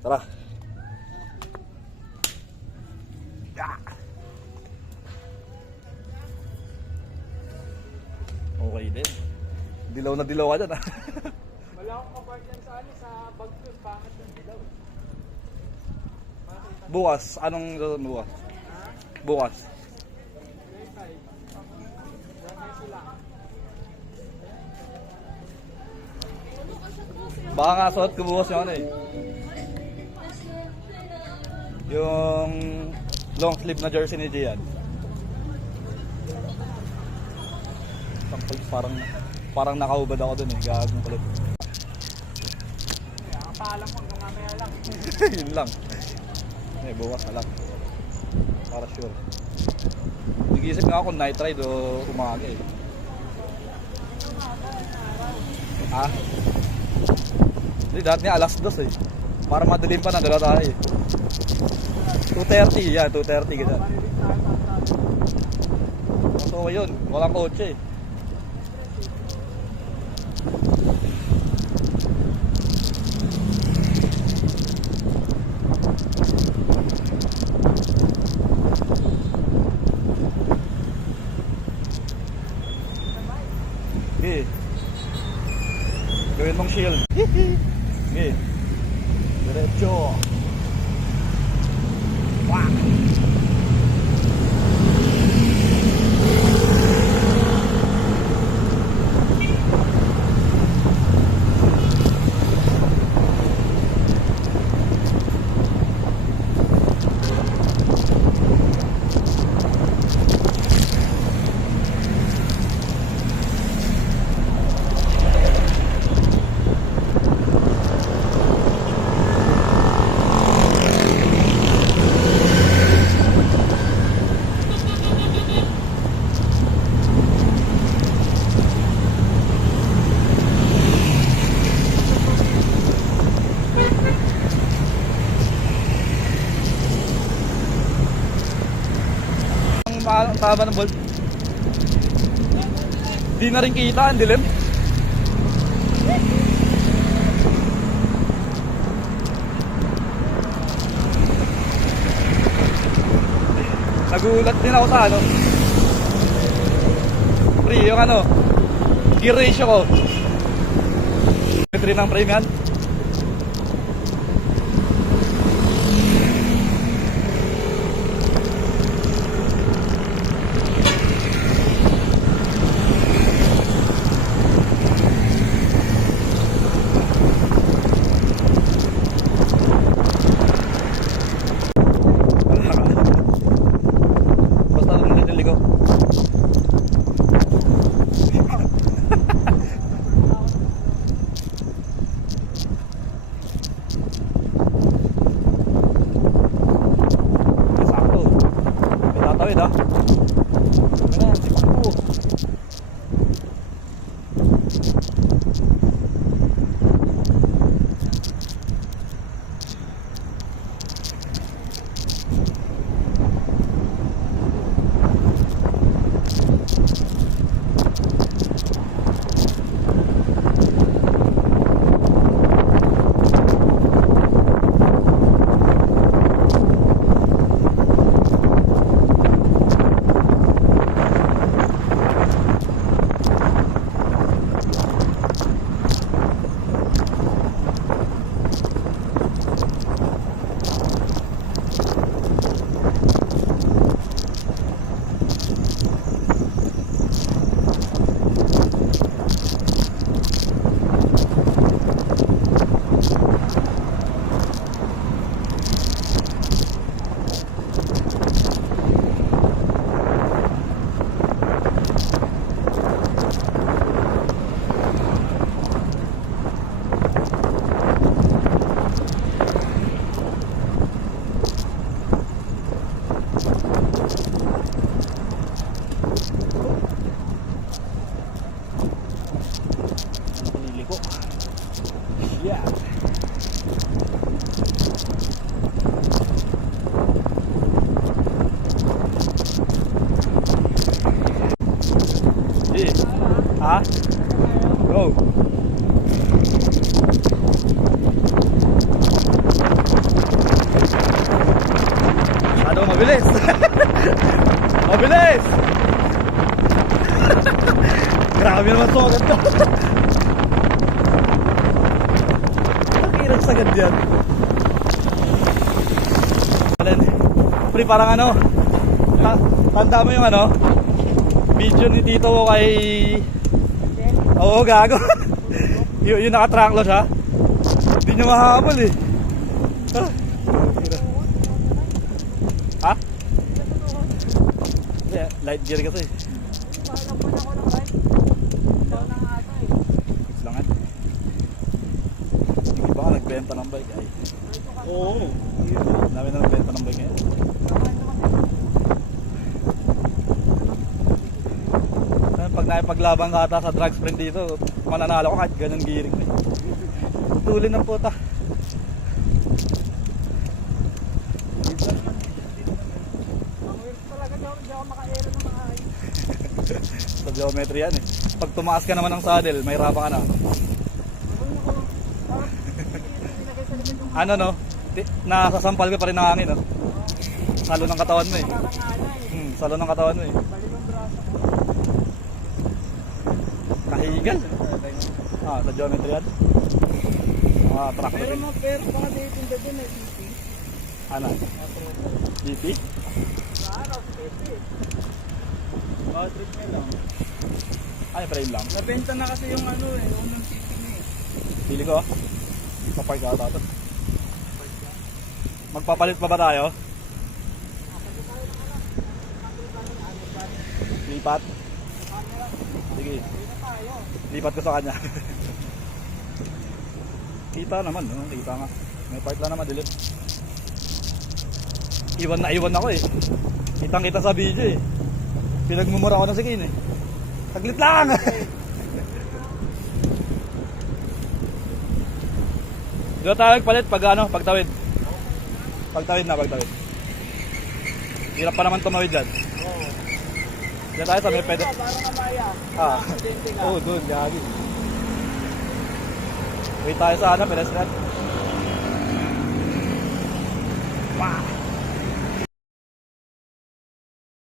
Tara. Yeah. Okay din. Dilaw na dilaw ka dyan ah. Wala akong kapark yan sa bag ko. Bakit yung dilaw? Bukas, anong bukas? Bukas. Baka nga suot ko bukas yung ano eh. Yung long sleeve na jersey ni Gian. Parang nakaubad ako dun eh. Gagong kulit. Paalam ko hanggang mamaya lang. Yun lang. Eh, bukas na lang. Para sure. Nag-iisip nga ako night ride o umaga eh. Ha? Hindi, dati niya alas 2 eh. Para madilim pa na, dala tayo eh. 2:30, yan, 2:30 kita. So yun, walang kotse eh. Okay. Gawin mong shield. Okay. Diretso. Wah. Tama ng bolt. Di na rin kita ang dilim. Nagulat din ako sa ano. Free yung ano. Gear ratio ko. Metri ng frame yan. Nakirang so agad to. Nakirang sagad yan. Pre, parang ano, tanda mo yung ano, video ni Tito ko kay... Oo, gago. Yung naka-trackless ha. Hindi niya mahabol eh. Ha? Yeah, light gear kasi. Parang pa ako ng right. Ikaw na nga ito eh. Langan. Yung iba ka nagbenta ng bike ay. Oo. Dami na nagbenta ng bike ngayon. Pag naipaglaban ka ata sa drag sprint dito, mananalo ka kahit ganun gearing mo eh. Tulin ng puta. Ang weird talaga, di ako maka-aero ng mga ay. Sa geometry yan eh. Pag tumaas ka naman ng saddle, may raba ka na. Ano no? Nasasampal ka pa rin ng hangin no? Salo ng katawan mo eh. Salo ng katawan mo eh. Nahigal. Sa geometry yan. Mga truck na rin. Pero baka dito yung dito na GP. Ano? GP? Ano, GP. Baka trip nyo lang. Ay, frame lang. Nabenta na kasi yung ano eh, unang GP niya eh. Pili ko. Papark ata ito. Magpapalit pa ba tayo? Lipat? Sige. Lipat ko sa kanya. Kita naman, no? Kita nga. May part lang naman, dilit. Iwan na iwan ako eh. Kitang kita sa video eh. Pinagmumura ako ng sikin eh. Saglit lang! Dito tayo palit pag ano, pagtawid. Pagtawid na, pagtawid. Hirap pa naman tumawid dyan. Oo. Diyan tayo sa may pwede. Parang kamaya. Aksidente ka. Oo, doon, gagi. Wait tayo sa ano, pedestrian. Wow!